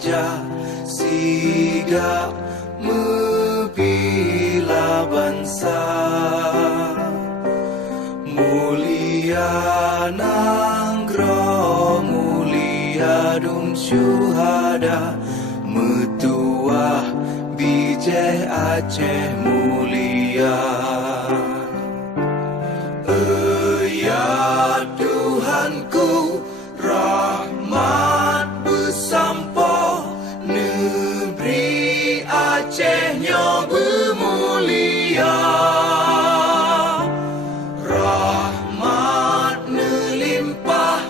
raja sigap membela bangsa. Mulia nanggro mulia dum syuhada, metuah bijai Aceh mulia. Ya Tuhanku, rahmat bersampo, negeri Acehnya bermulia. Rahmat melimpah,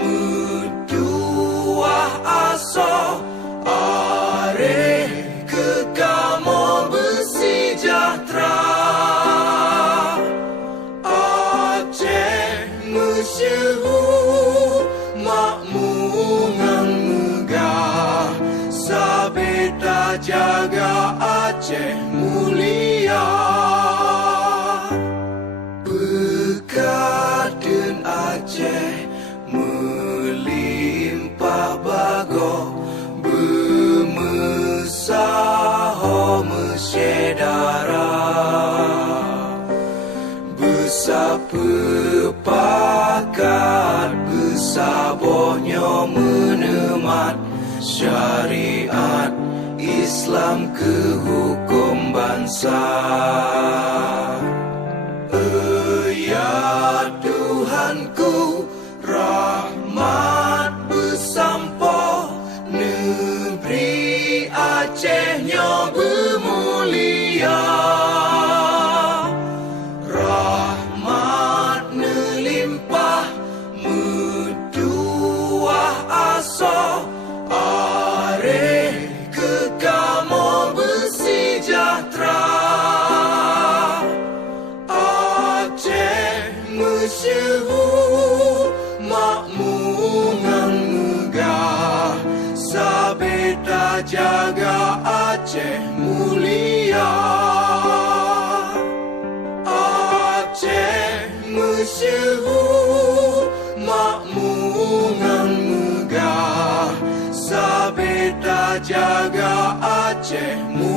metuah aso, areh kekamo bersejahtera. Masyhur makmungan megah, sabeta jaga Aceh mulia. Berkaten Aceh melimpah bago, bermesaho mesyedara. Bersepakat bersabohnya menemat syariat Islam ke hukum bangsa. Ya Tuhanku, rahmat bersampo, negeri Acehnya bermulia. Rahmat melimpah, metuah aso, areh kekamo bersejahtera. Aceh masyhur makmungan megah, sabeta jaga Aceh mulia. Aceh masyhur makmungan megah, sabeta jaga Aceh mulia.